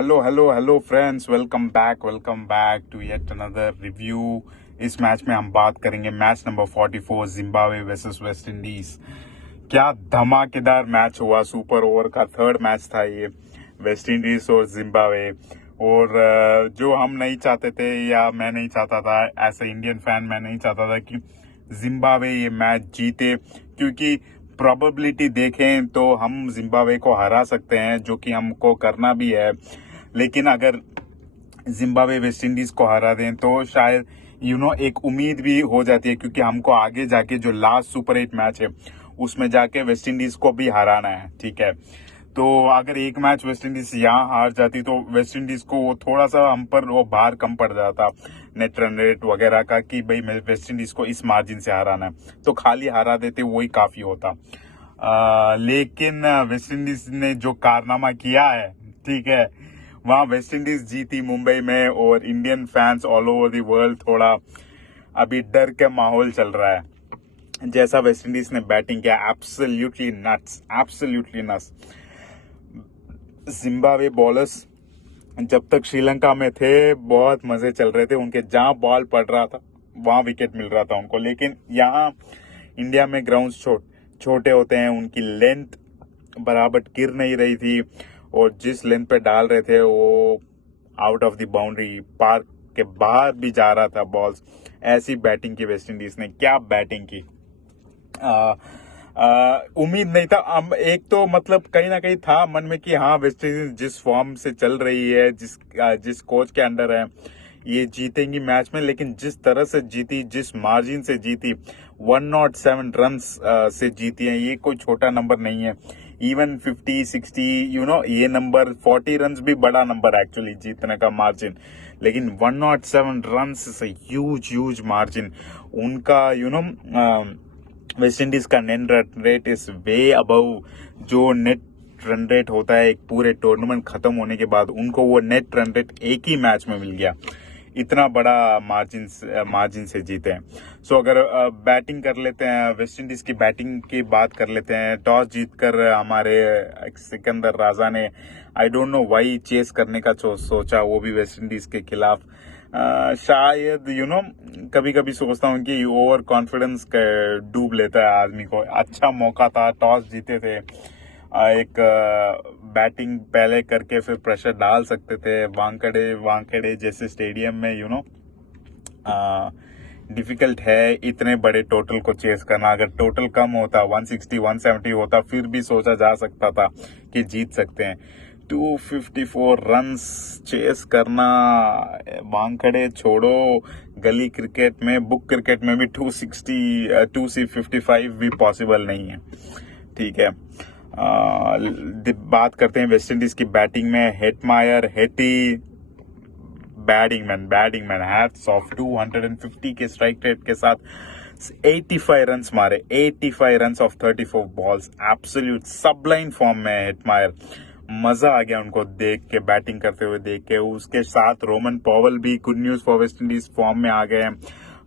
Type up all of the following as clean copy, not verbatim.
Hello friends, welcome back to yet another review. इस match में हम बात करेंगे match number 44 Zimbabwe versus West Indies. क्या धमाकेदार मैच हुआ, सुपर ओवर का थर्ड मैच था ये, वेस्ट इंडीज और जिम्बाब्वे। और जो हम नहीं चाहते थे या मैं नहीं चाहता था एज ए इंडियन फैन, मैं नहीं चाहता था कि जिम्बाब्वे ये मैच जीते, क्योंकि प्रोबेबिलिटी देखें तो हम जिम्बाब्वे को हरा सकते हैं, जो कि हमको करना भी है। लेकिन अगर जिम्बाब्वे वेस्ट इंडीज को हरा दें तो शायद एक उम्मीद भी हो जाती है, क्योंकि हमको आगे जाके जो लास्ट सुपर 8 मैच है उसमें जाके वेस्ट इंडीज को भी हराना है। ठीक है, तो अगर एक मैच वेस्ट इंडीज यहाँ हार जाती तो वेस्ट इंडीज को वो थोड़ा सा हम पर वो भार कम पड़ जाता नेट रन रेट वगैरह का, कि भाई वेस्ट इंडीज को इस मार्जिन से हराना है, तो खाली हरा देते वही काफी होता। लेकिन वेस्ट इंडीज ने जो कारनामा किया है, ठीक है, वहां वेस्ट इंडीज जीती मुंबई में, और Indian fans all over the world थोड़ा अभी डर के माहौल चल रहा है। जैसा वेस्ट इंडीज ने बैटिंग किया, एब्सोल्युटली नट्स। जिम्बाब्वे बॉलर्स जब तक श्रीलंका में थे बहुत मजे चल रहे थे, उनके जहां बॉल पड़ रहा था वहां विकेट मिल रहा था उनको। लेकिन यहाँ इंडिया में ग्राउंड्स छोटे होते हैं, उनकी लेंथ बराबर गिर नहीं रही थी, और जिस लेंथ पे डाल रहे थे वो out of the boundary, park के बाहर भी जा रहा था बॉल्स। ऐसी बैटिंग की वेस्ट इंडीज ने, क्या बैटिंग की। उम्मीद नहीं था। एक तो मतलब कहीं ना कहीं था मन में कि हाँ, वेस्ट इंडीज जिस फॉर्म से चल रही है, जिस कोच के अंडर है, ये जीतेंगी मैच में। लेकिन जिस तरह से जीती, जिस मार्जिन से जीती, 107 रन्स से जीती है, ये कोई छोटा नंबर नहीं है। इवन 50-60 ये नंबर 40 रन्स भी बड़ा नंबर एक्चुअली जीतने का मार्जिन, लेकिन 107 रन्स इज ह्यूज मार्जिन उनका। वेस्ट इंडीज का net run rate is way above जो नेट रन रेट होता है एक पूरे टूर्नामेंट खत्म होने के बाद, उनको वो नेट रन रेट एक ही मैच में मिल गया। इतना बड़ा मार्जिन से जीते हैं। सो अगर बैटिंग कर लेते हैं, वेस्ट इंडीज की बैटिंग की बात कर लेते हैं। टॉस जीतकर हमारे सिकंदर राजा ने, I don't know why, chase करने का सोचा, वो भी वेस्ट इंडीज के खिलाफ। शायद कभी कभी सोचता हूँ कि ओवर कॉन्फिडेंस डूब लेता है आदमी को। अच्छा मौका था, टॉस जीते थे, एक बैटिंग पहले करके फिर प्रेशर डाल सकते थे। वानखेड़े जैसे स्टेडियम में डिफिकल्ट है इतने बड़े टोटल को चेस करना। अगर टोटल कम होता, 160-170 होता, फिर भी सोचा जा सकता था कि जीत सकते हैं। 254 रन्स चेस करना, वानखेड़े छोड़ो, गली क्रिकेट में, बुक क्रिकेट में भी 255 भी पॉसिबल नहीं है। ठीक है, बात करते हैं वेस्ट इंडीज की बैटिंग में। हेटी बैटिंगमैन हैट्स ऑफ, 250 के स्ट्राइक रेट के साथ 85 रन्स मारे, 85 runs off 34 balls. Absolute सबलाइन form में हेटमायर, मजा आ गया उनको देख के, बैटिंग करते हुए देख के। उसके साथ रोमन पॉवल भी, good news for West Indies, form में आ गए हैं।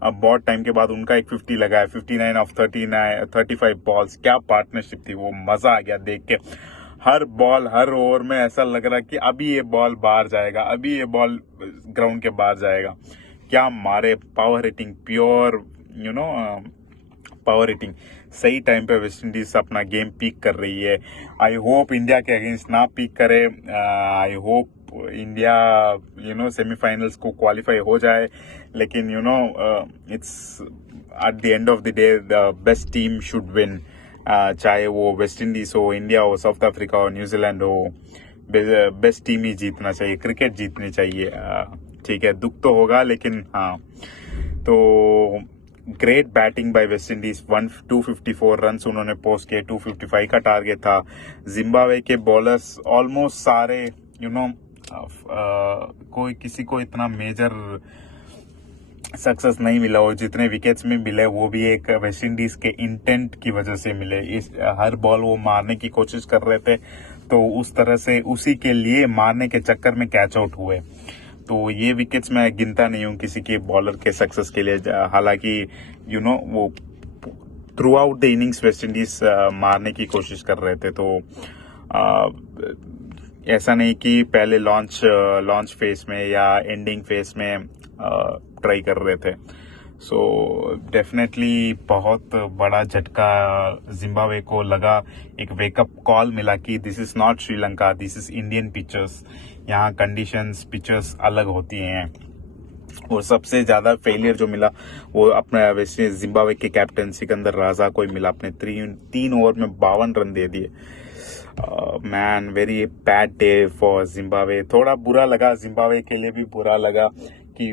अब बहुत टाइम के बाद उनका एक 50 लगा है, 59 ऑफ 35 बॉल्स। क्या पार्टनरशिप थी वो, मजा आ गया देख के। हर बॉल, हर ओवर में ऐसा लग रहा कि अभी ये बॉल बाहर जाएगा, अभी ये बॉल ग्राउंड के बाहर जाएगा। क्या मारे, power hitting, pure power hitting. सही टाइम पे वेस्ट इंडीज अपना गेम पीक कर रही है। आई होप इंडिया के अगेंस्ट ना पीक करे। आई होप इंडिया सेमीफाइनल्स को क्वालिफाई हो जाए। लेकिन it's at the end of the day the best team should win. चाहे वो वेस्ट इंडीज हो, इंडिया हो, साउथ अफ्रीका हो, न्यूजीलैंड हो, बेस्ट टीम ही जीतना चाहिए, क्रिकेट जीतनी चाहिए। ठीक है, दुख तो होगा, लेकिन हाँ। तो great batting bye West Indies, 254 runs उन्होंने पोस्ट किए, 255 का टारगेट था। जिम्बाब्वे के बॉलर्स ऑलमोस्ट सारे किसी को इतना मेजर सक्सेस नहीं मिला, और जितने विकेट्स में मिले वो भी एक वेस्ट इंडीज के इंटेंट की वजह से मिले। हर बॉल वो मारने की कोशिश कर रहे थे, तो उस तरह से उसी के लिए मारने के चक्कर में कैच आउट हुए। तो ये विकेट्स मैं गिनता नहीं हूँ किसी के बॉलर के सक्सेस के लिए। हालांकि वो through out the innings West Indies मारने की कोशिश कर रहे थे। तो ऐसा नहीं कि पहले लॉन्च फेस में या एंडिंग फेस में ट्राई कर रहे थे। सो डेफिनेटली बहुत बड़ा झटका जिम्बाब्वे को लगा, एक वेकअप कॉल मिला कि this is not Sri Lanka, this is Indian pictures. यहाँ कंडीशंस पिचर्स अलग होती हैं। और सबसे ज्यादा फेलियर जो मिला वो अपने वैसे जिम्बाब्वे के कैप्टन सिकंदर राजा को ही मिला। अपने 3 ओवर में 52 रन दे दिए। Man, very bad day for Zimbabwe. थोड़ा बुरा लगा, जिम्बाब्वे के लिए भी बुरा लगा कि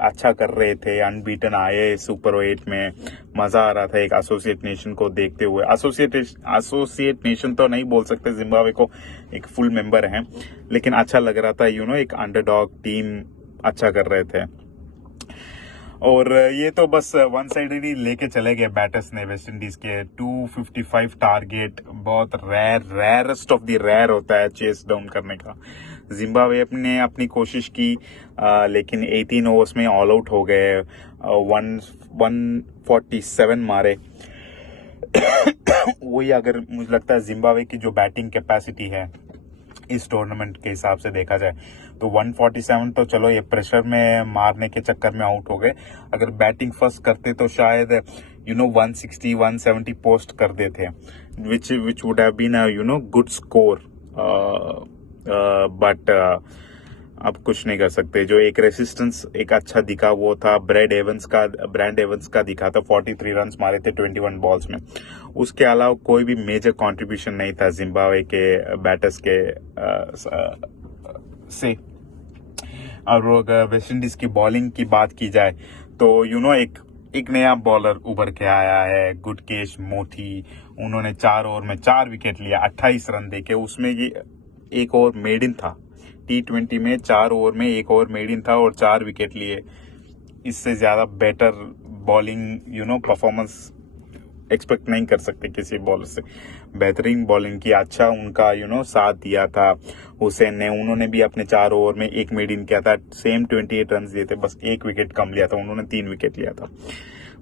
अच्छा कर रहे थे, अनबीटन आए सुपर 8 में, मजा आ रहा था एक एसोसिएट नेशन को देखते हुए। एसोसिएट नेशन तो नहीं बोल सकते जिम्बाब्वे को, एक फुल मेंबर है, लेकिन अच्छा लग रहा था। एक अंडरडॉग टीम अच्छा कर रहे थे। और ये तो बस वन साइडेड लेके चले गए बैटर्स ने वेस्ट इंडीज के। 255 टारगेट बहुत रेयरेस्ट ऑफ द रेयर होता है चेस डाउन करने का। जिम्बाब्वे ने अपनी कोशिश की, लेकिन 18 ओवर्स में ऑल आउट हो गए। 147 मारे। वही अगर मुझे लगता है जिम्बाब्वे की जो बैटिंग कैपेसिटी है इस टूर्नामेंट के हिसाब से देखा जाए तो 147 तो चलो ये प्रेशर में मारने के चक्कर में आउट हो गए। अगर बैटिंग फर्स्ट करते तो शायद 160 170 पोस्ट कर देते, which would have been a good score. But अब कुछ नहीं कर सकते। जो एक रेसिस्टेंस एक अच्छा दिखा वो था ब्रैड एवंस का दिखा था। 43 रन मारे थे 21 बॉल्स में। उसके अलावा कोई भी मेजर कंट्रीब्यूशन नहीं था जिम्बाब्वे के बैटर्स के से। और अगर वेस्ट इंडीज की बॉलिंग की बात की जाए तो एक नया बॉलर उभर के आया है, गुडकेश मोती। उन्होंने 4 ओवर में 4 विकेट लिया, 28 रन देके। उसमें ये 1 ओवर मेड इन था। T20 में 4 ओवर में 1 ओवर मेड इन था और 4 विकेट लिए। इससे ज्यादा बेटर बॉलिंग परफॉर्मेंस एक्सपेक्ट नहीं कर सकते किसी बॉलर से। बेहतरीन बॉलिंग की, अच्छा उनका साथ दिया था हुसैन ने। उन्होंने भी अपने 4 ओवर में 1 मेड इन किया था, सेम 28 रन दिए थे, बस 1 विकेट कम लिया था। उन्होंने 3 विकेट लिया था।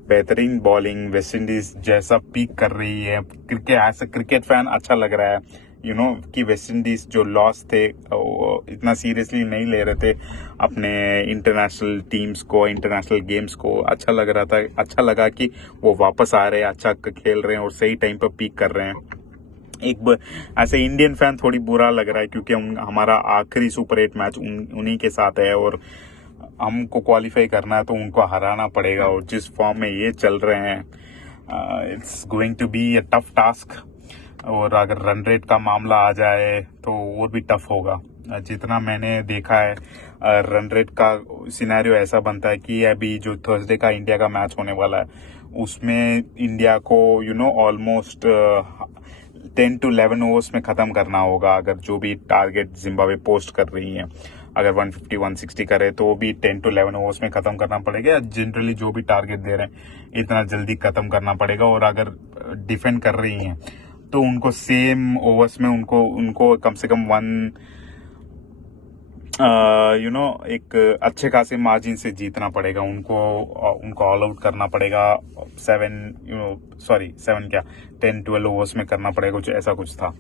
बेहतरीन बॉलिंग, वेस्ट इंडीज जैसा पीक कर रही है। एज ए क्रिकेट फैन अच्छा लग रहा है कि वेस्ट इंडीज जो लॉस थे इतना सीरियसली नहीं ले रहे थे अपने इंटरनेशनल टीम्स को, इंटरनेशनल गेम्स को। अच्छा लग रहा था, अच्छा लगा कि वो वापस आ रहे हैं, अच्छा खेल रहे हैं और सही टाइम पर पीक कर रहे हैं। ऐसे इंडियन फैन थोड़ी बुरा लग रहा है क्योंकि हमारा आखिरी सुपर 8 मैच उन्हीं के साथ है और हमको क्वालिफाई करना है तो उनको हराना पड़ेगा। और जिस फॉर्म में ये चल रहे हैं, it's going to be a tough task. और अगर रन रेट का मामला आ जाए तो और भी टफ होगा। जितना मैंने देखा है रन रेट का सिनेरियो ऐसा बनता है कि अभी जो थर्सडे का इंडिया का मैच होने वाला है उसमें इंडिया को ऑलमोस्ट 10 to 11 ओवर्स में खत्म करना होगा। अगर जो भी टारगेट जिम्बाब्वे पोस्ट कर रही है, अगर 150 160 करे तो वो भी 10 to 11 ओवर्स में खत्म करना पड़ेगा। जनरली जो भी टारगेट दे रहे हैं इतना जल्दी खत्म करना पड़ेगा। और अगर डिफेंड कर रही हैं तो उनको सेम ओवर्स में उनको कम से कम एक अच्छे खासे मार्जिन से जीतना पड़ेगा। उनको ऑल आउट करना पड़ेगा। 10-12 ओवर्स में करना पड़ेगा, कुछ ऐसा कुछ था।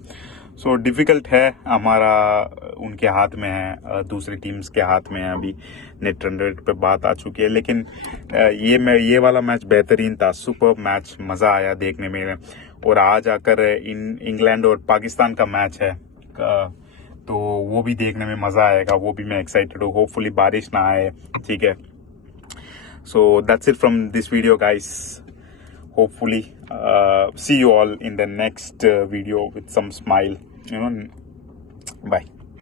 सो डिफिकल्ट है, हमारा उनके हाथ में है, दूसरी टीम्स के हाथ में है। अभी नेट रन रेट पे बात आ चुकी है, लेकिन ये वाला मैच बेहतरीन था, सुपर मैच, मजा आया देखने में। और आज आकर इंग्लैंड और पाकिस्तान का मैच है तो वो भी देखने में मजा आएगा, वो भी मैं एक्साइटेड हूँ। होपफुली बारिश ना आए, ठीक है। So that's it from this video guys. Hopefully see you all in the next video with some smile. Bye.